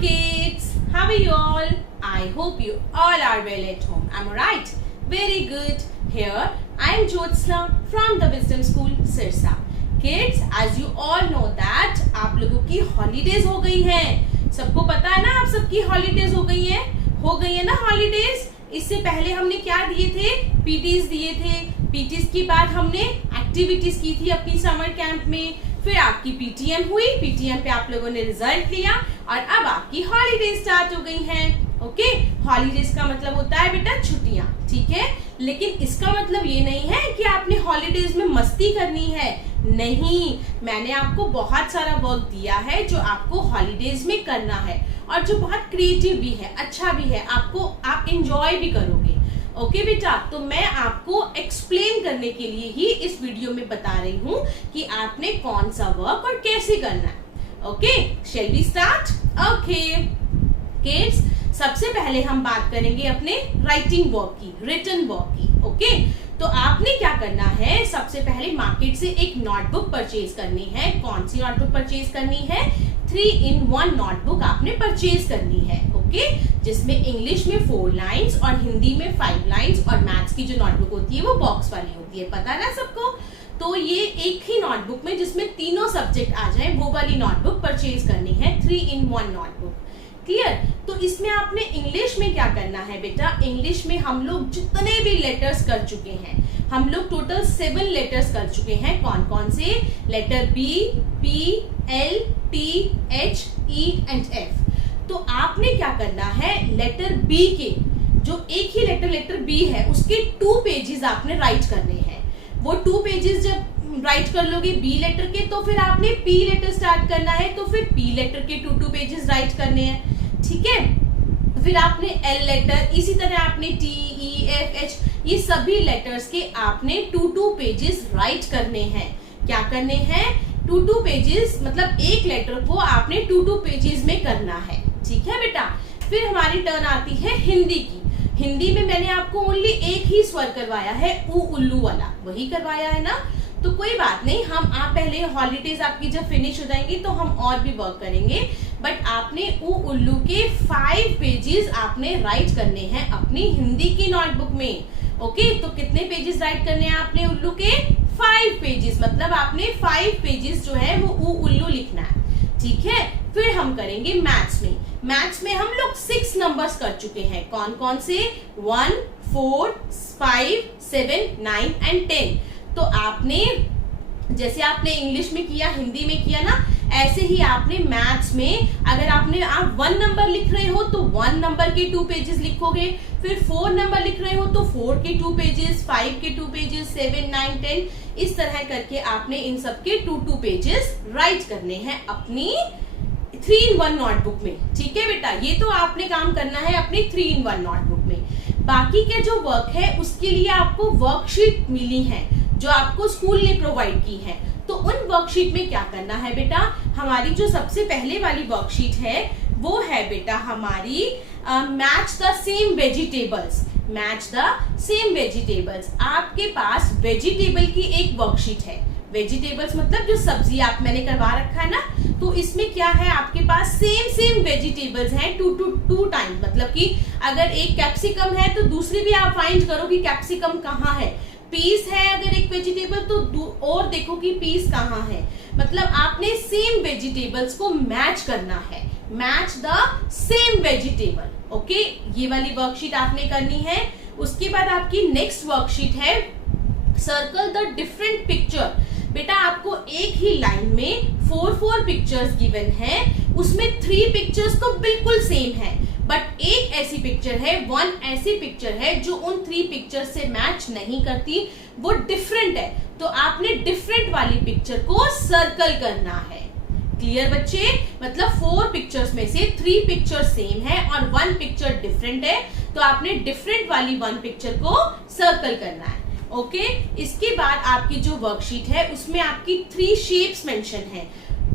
kids, how are you all? I hope you all are well at home. Am I right? Very good. Here I am Jyotsna from the Wisdom School, Sirsa. Kids, as you all know that आप लोगों की holidays हो गई हैं. सबको पता है ना आप सबकी हॉलीडेज हो गई है ना हॉलीडेज. इससे पहले हमने क्या दिए थे? पीटीज दिए थे. पीटीज के बाद हमने एक्टिविटीज की थी अपनी समर कैंप में. फिर आपकी पीटीएम हुई. पीटीएम पे आप लोगों ने रिजल्ट लिया और अब आपकी हॉलीडेज स्टार्ट हो गई हैं. ओके, हॉलीडेज का मतलब होता है बेटा छुट्टियां. ठीक है, लेकिन इसका मतलब ये नहीं है कि आपने हॉलीडेज में मस्ती करनी है. नहीं, मैंने आपको बहुत सारा वर्क दिया है जो आपको हॉलीडेज में करना है और जो बहुत क्रिएटिव भी है, अच्छा भी है. आप एंजॉय भी करोगे. ओके बेटा, तो मैं आपको एक्सप्लेन करने के लिए ही इस वीडियो में बता रही हूँ कि आपने कौन सा वर्क और कैसे करना है. Okay, shall we start? Okay kids, सबसे पहले हम बात करेंगे अपने राइटिंग वर्क की, रिटन वर्क की. ओके, तो आपने क्या करना है? सबसे पहले मार्केट से एक नोटबुक परचेज करनी है. कौन सी नोटबुक परचेज करनी है? 3-in-1 नोटबुक आपने परचेज करनी है. ओके, जिसमें इंग्लिश में 4 लाइंस और हिंदी में 5 लाइंस और मैथ्स की जो नोटबुक होती है वो बॉक्स वाली होती है. पता ना सबको? तो ये एक ही नोटबुक में जिसमें तीनों सब्जेक्ट आ जाए वो वाली नोटबुक परचेज करनी है. 3-in-1 notebook. क्लियर? तो इसमें आपने इंग्लिश में क्या करना है बेटा? इंग्लिश में हम लोग जितने भी लेटर्स कर चुके हैं, हम लोग टोटल 7 लेटर्स कर चुके हैं. कौन कौन से? Letter B, P, L, T, H, E and F. तो आपने क्या करना है? लेटर बी के जो एक ही लेटर बी है उसके 2 पेजेस आपने राइट करने हैं. वो 2 पेजेस जब राइट कर लोगे बी लेटर के, तो फिर आपने पी लेटर स्टार्ट करना है, तो फिर पी लेटर के 2 पेजेस राइट करने हैं. ठीक है, फिर आपने एल लेटर, इसी तरह आपने टी, ई, एफ, एच, ये सभी लेटर्स के आपने 2 पेजेस राइट करने हैं. क्या करने हैं? 2 पेजेस, मतलब एक लेटर को आपने 2 पेजेस में करना है. ठीक है बेटा. फिर हमारी टर्न आती है हिंदी की. हिंदी में मैंने आपको ओनली एक ही स्वर करवाया है, उ उल्लू वाला, वही करवाया है ना. तो कोई बात नहीं, आप पहले हॉलीडेज आपकी जब फिनिश हो जाएंगी तो हम और भी वर्क करेंगे. बट आपने उ उल्लू के 5 पेजेस आपने राइट करने हैं अपनी हिंदी की नोटबुक में. ओके, तो कितने पेजेस राइट करने हैं आपने उल्लू के? 5 पेजेस. मतलब आपने 5 पेजेस जो है वो उ उल्लू लिखना है. ठीक है, फिर हम करेंगे मैथ्स में. मैथ्स में हम लोग 6 नंबर्स कर चुके हैं. कौन कौन से? 1, 4, 5, 7, 9 एंड 10. तो आपने जैसे आपने इंग्लिश में किया, हिंदी में किया ना, ऐसे ही आपने मैथ्स में, अगर आप 1 नंबर लिख रहे हो तो 1 नंबर के 2 पेजेस लिखोगे. फिर 4 नंबर लिख रहे हो तो 4 के 2 पेजेस, 5 के 2 पेजेस, 7, 9, 10, इस तरह करके आपने इन सब के 2 पेजेस राइट करने हैं अपनी 3-in-1 नोटबुक में. ठीक है बेटा, ये तो आपने काम करना है अपनी 3-in-1 नोटबुक में. बाकी के जो वर्क है उसके लिए आपको वर्कशीट मिली है जो आपको स्कूल ने प्रोवाइड की है. तो उन वर्कशीट में क्या करना है बेटा? हमारी जो सबसे पहले वाली वर्कशीट है वो है बेटा हमारी match the same vegetables. Match the same vegetables. आपके पास वेजिटेबल की एक वर्कशीट है. वेजिटेबल्स मतलब जो सब्जी मैंने करवा रखा है ना, तो इसमें क्या है? आपके पास सेम वेजिटेबल्स हैं 2 टाइम्स. मतलब कि अगर एक कैप्सिकम है तो दूसरी भी आप फाइंड करो कि कैप्सिकम कहाँ है. पीस है अगर एक वेजिटेबल तो और देखो कि पीस कहाँ है. मतलब आपने सेम वेजिटेबल्स को मैच करना है. Match the same vegetable. Okay, ये वाली वर्कशीट आपने करनी है. उसके बाद आपकी नेक्स्ट वर्कशीट है सर्कल द डिफरेंट पिक्चर. बेटा आपको एक ही लाइन में 4 पिक्चर्स गिवन है. उसमें 3 पिक्चर्स तो बिल्कुल सेम है, बट एक ऐसी पिक्चर है, 1 ऐसी पिक्चर है जो उन 3 पिक्चर से मैच नहीं करती, वो डिफरेंट है. तो आपने डिफरेंट वाली पिक्चर को सर्कल करना है. क्लियर बच्चे? मतलब 4 पिक्चर्स में से 3 पिक्चर सेम है और 1 पिक्चर डिफरेंट है, तो आपने डिफरेंट वाली 1 पिक्चर को सर्कल करना है. ओके, इसके बाद आपकी जो वर्कशीट है उसमें आपकी 3 शेप्स मेंशन है,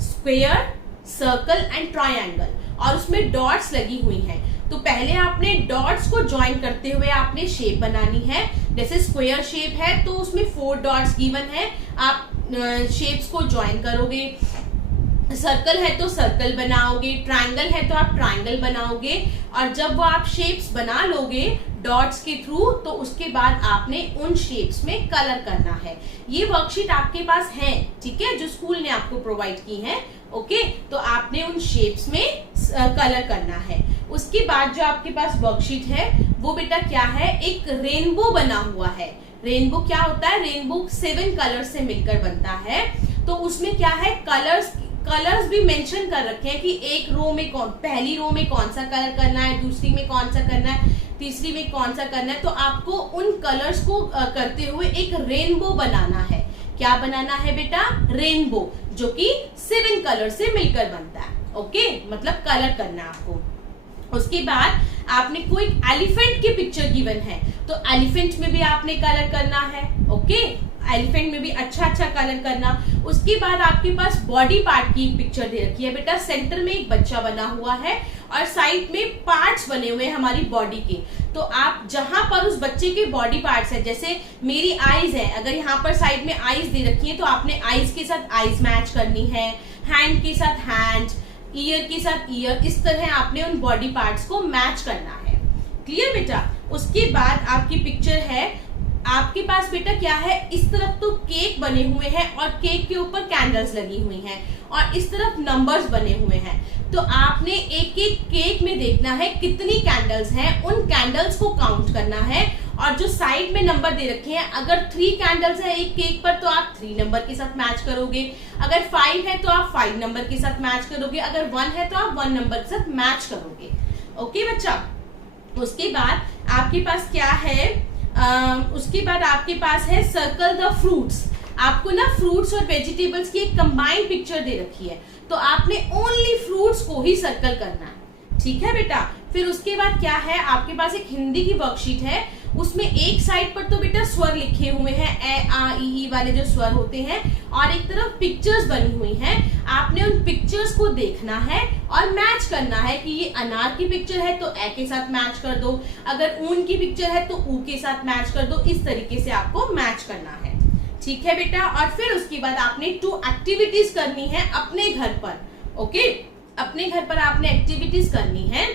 स्क्वायर, सर्कल एंड ट्रायंगल, और उसमें डॉट्स लगी हुई हैं. तो पहले आपने डॉट्स को ज्वाइन करते हुए आपने शेप बनानी है. जैसे स्क्वायर शेप है तो उसमें 4 डॉट्स गिवन है, आप शेप्स को ज्वाइन करोगे. सर्कल है तो सर्कल बनाओगे, ट्रायंगल है तो आप ट्रायंगल बनाओगे, और जब वो आप शेप्स बना लोगे डॉट्स के थ्रू तो उसके बाद आपने उन शेप्स में कलर करना है। ये वर्कशीट आपके पास है, ठीक है, जो स्कूल ने आपको प्रोवाइड की है। ओके, तो आपने उन शेप्स में कलर करना है। उसके बाद जो आपके पास वर्कशीट है वो बेटा क्या है, एक रेनबो बना हुआ है। रेनबो क्या होता है, रेनबो 7 कलर्स से मिलकर बनता है। तो उसमें क्या है, कलर्स भी मेंशन कर रखे हैं कि एक रो में पहली रो में कौन सा कलर करना है, दूसरी में कौन सा करना है, तीसरी में कौन सा करना है। तो आपको उन कलर्स को करते हुए एक रेनबो बनाना है। क्या बनाना है बेटा, रेनबो, जो कि 7 कलर से मिलकर बनता है। ओके, मतलब कलर करना है आपको। उसके बाद आपने कोई एलिफेंट की पिक्चर गिवन है तो एलिफेंट में भी आपने कलर करना है। ओके, एलिफेंट में भी अच्छा कलर करना। उसके बाद आपके पास बॉडी पार्ट की पिक्चर दे रखी है बेटा। सेंटर में एक बच्चा बना हुआ है और साइड में पार्ट्स बने हुए हैं हमारी बॉडी के। तो आप जहां पर उस बच्चे के बॉडी पार्ट्स है, जैसे मेरी आईज है, अगर यहाँ पर साइड में आईज दे रखी है तो आपने आईज के साथ आईज मैच करनी है, हैंड के साथ हैंड, ईयर के साथ ईयर, इस तरह आपने उन बॉडी पार्ट्स को मैच करना है। क्लियर बेटा। उसके बाद आपकी पिक्चर है, आपके पास बेटा क्या है, इस तरफ तो केक बने हुए हैं और केक के ऊपर कैंडल्स लगी हुई हैं और इस तरफ नंबर्स बने हुए हैं। तो आपने एक एक केक में देखना है कितनी कैंडल्स हैं, उन कैंडल्स को काउंट करना है। और जो साइड में नंबर दे रखे हैं, अगर 3 कैंडल्स है एक केक पर तो आप 3 नंबर के साथ मैच करोगे, अगर 5 है तो आप 5 नंबर के साथ मैच करोगे, अगर 1 है तो आप 1 नंबर के साथ मैच करोगे। ओके बच्चा। उसके बाद आपके पास क्या है, उसके बाद आपके पास है सर्कल द फ्रूट्स। आपको ना फ्रूट्स और वेजिटेबल्स की एक कंबाइंड पिक्चर दे रखी है, तो आपने ओनली फ्रूट्स को ही सर्कल करना है। ठीक है बेटा। फिर उसके बाद क्या है, आपके पास एक हिंदी की वर्कशीट है, उसमें एक साइड पर तो बेटा स्वर लिखे हुए हैं, ए आ ई वाले जो स्वर होते हैं, और एक तरफ पिक्चर्स बनी हुई हैं। आपने उन पिक्चर्स को देखना है और मैच करना है कि ये अनार की पिक्चर है तो ए के साथ मैच कर दो, अगर ऊन की पिक्चर है तो ऊ के साथ मैच कर दो। इस तरीके से आपको मैच करना है। ठीक है बेटा। और फिर उसके बाद आपने 2 एक्टिविटीज करनी है अपने घर पर। ओके, अपने घर पर आपने एक्टिविटीज करनी है।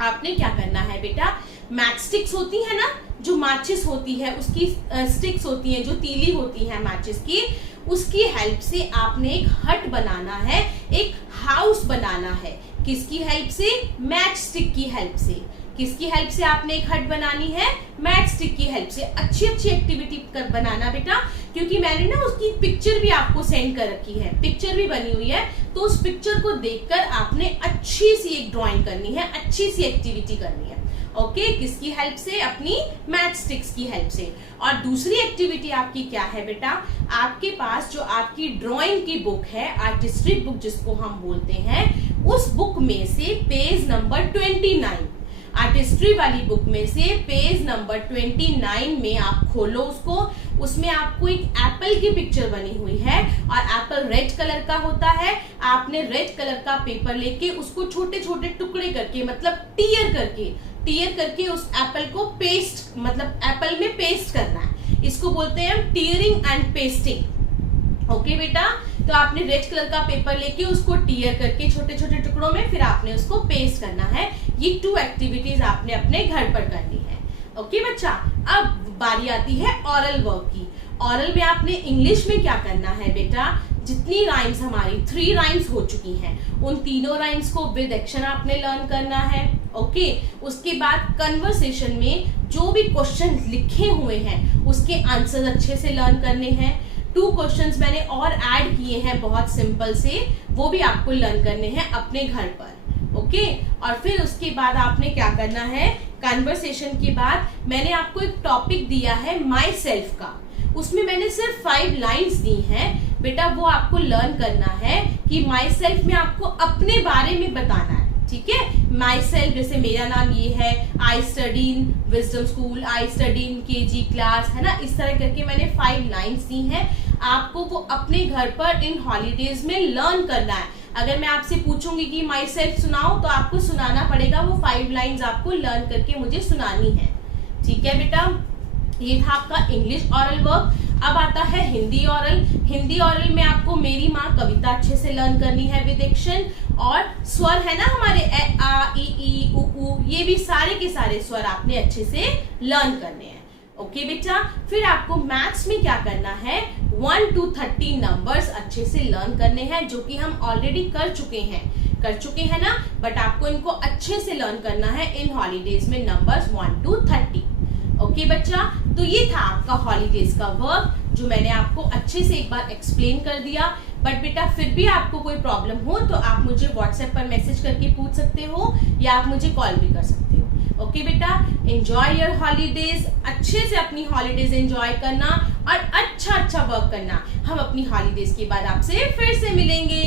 आपने क्या करना है बेटा, मैच स्टिक्स होती है ना, जो माचिस होती है उसकी स्टिक्स होती हैं, जो तीली होती है माचिस की, उसकी हेल्प से आपने एक हट बनाना है, एक हाउस बनाना है। किसकी हेल्प से, मैच स्टिक की हेल्प से। किसकी हेल्प से आपने एक हट बनानी है, मैच स्टिक की हेल्प से। अच्छी एक्टिविटी कर बनाना बेटा, क्योंकि मैंने ना उसकी पिक्चर भी आपको सेंड कर रखी है, पिक्चर भी बनी हुई है, तो उस पिक्चर को देखकर आपने अच्छी सी एक ड्राइंग करनी है, अच्छी सी एक्टिविटी करनी है। ओके, किसकी हेल्प से, अपनी मैच स्टिक्स की हेल्प से। और दूसरी एक्टिविटी आपकी क्या है बेटा, आपके पास जो आपकी ड्राइंग की बुक है, आर्टिस्ट्री बुक जिसको हम बोलते हैं, उस बुक में से पेज नंबर 29, आर्टिस्ट्री वाली बुक में से पेज नंबर 29 में आप खोलो उसको। उसमें आपको एक एप्पल की पिक्चर बनी हुई है और एप्पल रेड कलर का होता है। आपने रेड कलर का पेपर लेके उसको छोटे छोटे टुकड़े करके, मतलब टीयर करके उस एप्पल को पेस्ट, मतलब एप्पल में पेस्ट करना है। इसको बोलते हैं हम टीयरिंग एंड पेस्टिंग। ओके बेटा। तो आपने रेड कलर का पेपर लेके उसको टीयर करके छोटे छोटे टुकड़ों में फिर आपने उसको पेस्ट करना है। ये 2 एक्टिविटीज आपने अपने घर पर करनी है। ओके बच्चा। अब बारी आती है ऑरल वर्क की। ऑरल में आपने इंग्लिश में क्या करना है बेटा, जितनी राइम्स हमारी 3 राइम्स हो चुकी हैं, उन तीनों राइम्स को विद एक्शन आपने लर्न करना है। ओके। उसके बाद कन्वर्सेशन में जो भी क्वेश्चन लिखे हुए हैं उसके आंसर अच्छे से लर्न करने हैं। 2 क्वेश्चंस मैंने और ऐड किए हैं बहुत सिंपल से, वो भी आपको लर्न करने हैं अपने घर पर। ओके। और फिर उसके बाद आपने क्या करना है, कन्वर्सेशन के बाद मैंने आपको एक टॉपिक दिया है माई सेल्फ का, उसमें मैंने सिर्फ 5 लाइन्स दी हैं बेटा, वो आपको लर्न करना है कि माई सेल्फ में आपको अपने बारे में बताना है। ठीक है। माई सेल्फ, जैसे मेरा नाम ये है, I study in wisdom school, I study in KG class, है ना, इस तरह करके मैंने 5 लाइन्स दी हैं। आपको वो अपने घर पर इन हॉलीडेज में लर्न करना है। अगर मैं आपसे पूछूंगी कि माई सेल्फ सुनाओ, तो आपको सुनाना पड़ेगा, वो 5 लाइन्स आपको लर्न करके मुझे सुनानी है। ठीक है बेटा। ये था आपका इंग्लिश ऑरल वर्क। अब आता है हिंदी ओरल। हिंदी ओरल में आपको मेरी माँ कविता अच्छे से लर्न करनी है विद एक्शन, और स्वर है ना हमारे ए आ ई ई उ ऊ, ये भी सारे के सारे स्वर आपने अच्छे से लर्न करने हैं। ओके बेटा, फिर आपको मैथ्स में क्या करना है, 1 to 30 नंबर्स अच्छे से लर्न करने हैं, जो कि हम ऑलरेडी कर चुके हैं ना, बट आपको इनको अच्छे से लर्न करना है इन हॉलीडेज में, नंबर्स 1 to 30। ओके बच्चा, तो ये था आपका हॉलीडेज का वर्क, जो मैंने आपको अच्छे से एक बार एक्सप्लेन कर दिया। बट बेटा फिर भी आपको कोई प्रॉब्लम हो तो आप मुझे व्हाट्सएप पर मैसेज करके पूछ सकते हो, या आप मुझे कॉल भी कर सकते हो। ओके बेटा, एंजॉय योर हॉलीडेज, अच्छे से अपनी हॉलीडेज एंजॉय करना और अच्छा वर्क करना। हम अपनी हॉलीडेज के बाद आपसे फिर से मिलेंगे।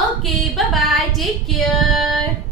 Okay, bye bye, take care.